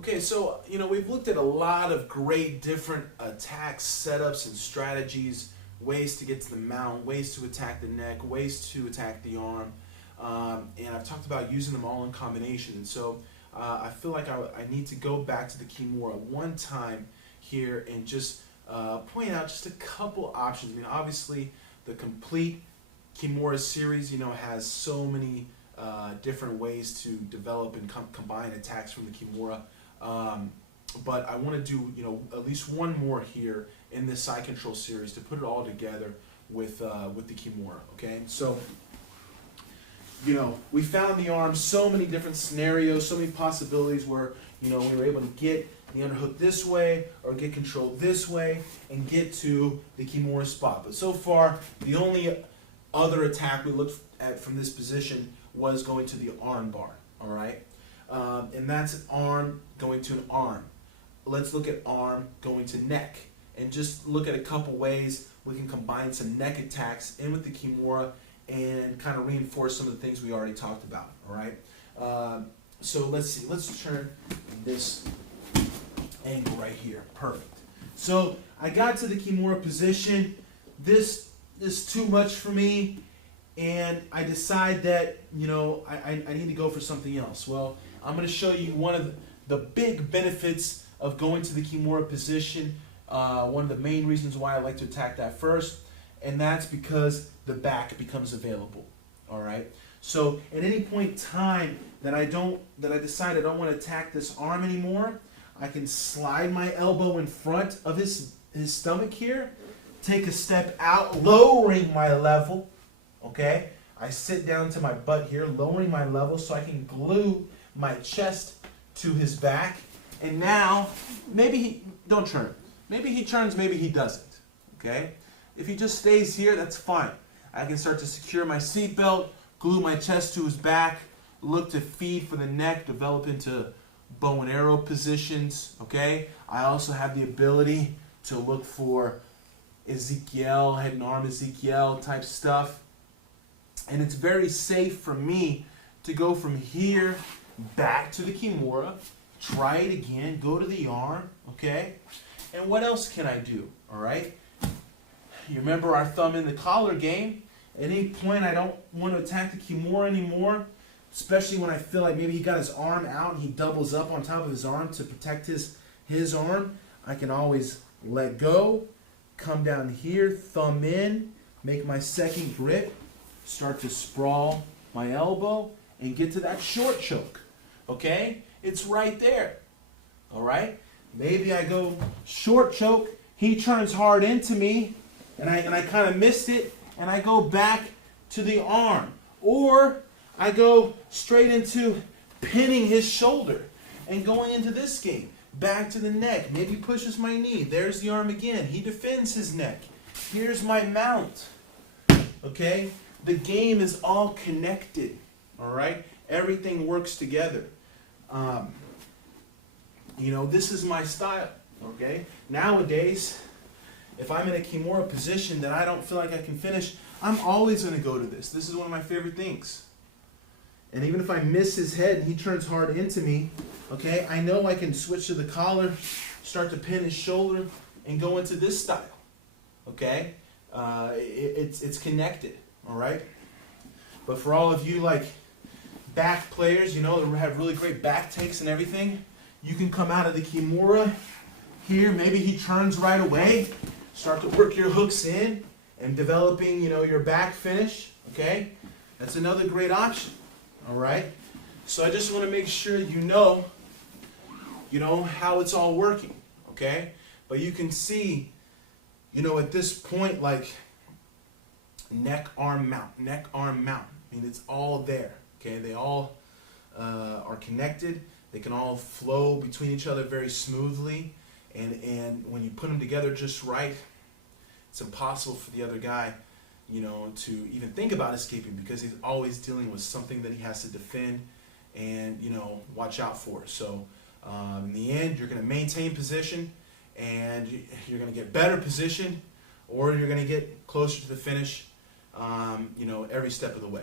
Okay, so, we've looked at a lot of great different attack setups and strategies, ways to get to the mount, ways to attack the neck, ways to attack the arm, and I've talked about using them all in combination. And so I feel like I need to go back to the Kimura one time here and just point out just a couple options. I mean, obviously, the complete Kimura series, has so many different ways to develop and combine attacks from the Kimura. But I want to do, at least one more here in this side control series to put it all together with the Kimura. Okay, so we found the arm, so many different scenarios, so many possibilities where we were able to get the underhook this way or get control this way and get to the Kimura spot. But so far, the only other attack we looked at from this position was going to the arm bar. All right. And that's an arm going to an arm. Let's look at arm going to neck and just look at a couple ways we can combine some neck attacks in with the Kimura and kind of reinforce some of the things we already talked about. All right. So let's see. Let's turn this angle right here. Perfect. So I got to the Kimura position. This is too much for me, and I decide that I need to go for something else. Well, I'm going to show you one of the big benefits of going to the Kimura position, one of the main reasons why I like to attack that first, and that's because the back becomes available. All right. So at any point in time that I decide I don't want to attack this arm anymore, I can slide my elbow in front of his stomach here, take a step out, lowering my level. Okay. I sit down to my butt here, lowering my level so I can glue my chest to his back. And now, don't turn. Maybe he turns, maybe he doesn't. Okay? If he just stays here, that's fine. I can start to secure my seatbelt, glue my chest to his back, look to feed for the neck, develop into bow and arrow positions. Okay? I also have the ability to look for Ezekiel, head and arm Ezekiel type stuff. And it's very safe for me to go from here back to the Kimura, try it again, go to the arm, okay? And what else can I do, all right? You remember our thumb in the collar game? At any point I don't want to attack the Kimura anymore, especially when I feel like maybe he got his arm out and he doubles up on top of his arm to protect his arm. I can always let go, come down here, thumb in, make my second grip, start to sprawl my elbow, and get to that short choke. Okay? It's right there. All right? Maybe I go short choke, he turns hard into me, and I kind of missed it, and I go back to the arm. Or I go straight into pinning his shoulder and going into this game. Back to the neck. Maybe pushes my knee. There's the arm again. He defends his neck. Here's my mount. Okay? The game is all connected. All right? Everything works together. This is my style. Okay? Nowadays, if I'm in a Kimura position that I don't feel like I can finish, I'm always going to go to this. This is one of my favorite things. And even if I miss his head and he turns hard into me, okay, I know I can switch to the collar, start to pin his shoulder, and go into this style. Okay? It's connected. All right? But for all of you like back players, that have really great back takes and everything, you can come out of the Kimura here. Maybe he turns right away. Start to work your hooks in and developing, your back finish. Okay? That's another great option. All right? So I just want to make sure you know how it's all working. Okay? But you can see, at this point, like neck, arm, mount, neck, arm, mount. I mean, it's all there. Okay? They all are connected. They can all flow between each other very smoothly. And when you put them together just right, it's impossible for the other guy, to even think about escaping because he's always dealing with something that he has to defend and, watch out for. So in the end, you're going to maintain position and you're going to get better position, or you're going to get closer to the finish, every step of the way.